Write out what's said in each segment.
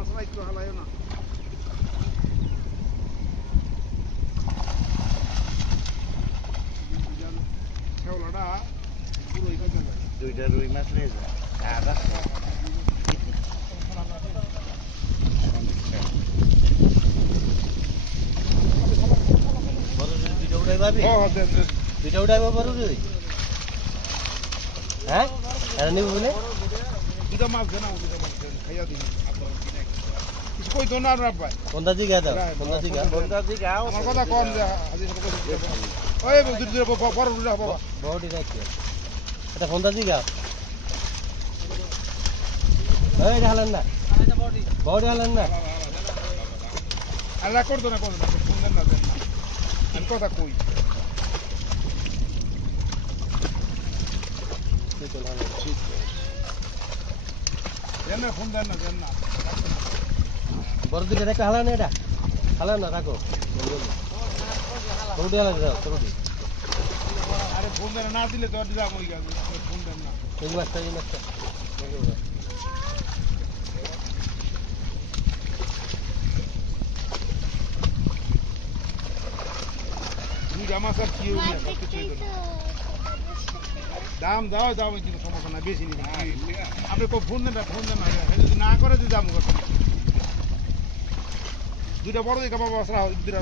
মশলা একটু হালাইও না শেওলাটা পুরো দুইটা রুই মাছ নিয়ে যায় আর আছে দুইটা উঠাই পাবি দুইটা উঠাইব পারু রুই হ্যাঁ এটা নিব বলে দুটা মাছ দেন দুটা মাছ দেন খাইয়া দিন কিছু কই তো না ভাই কোনটা দিকে দাও কোনটা দিকে আমার কথা কোন যে আজি ওই দুটো বড় রুই বাবা বড়ি রাখি এটা কোনটা দিকে এই হালেন না বড়ি হালেন না আল্লাহ করতো না কোন দেন না দেন না আমি কথা কই ফোন দেন না বড় দিকে রেখে হালান এটা হালান না রাখো আরে ফোন দেন না দিলে তো যাবো ফোন দেন না এই মাছটা দুইটা মাছ আর কি দাম দাও দাও কিন্তু সমস্যা না বেশি নিবি আপনি ফোন দেন না যদি না করে যদি দাম দুইটা বড় দিকে বাবা আসরা দুইটা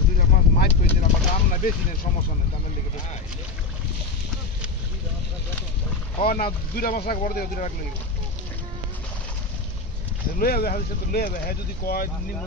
দুইটা মাছ মাছ করে দিলাম দাম না বেশি নেই সমস্যা নেই দামের লেগে না দুইটা মাছ রাখ বড় দিকে দুইটা রাখলে লয়ে যাবে হাতে তো লয়ে যাবে হ্যাঁ যদি কয় নিম্ন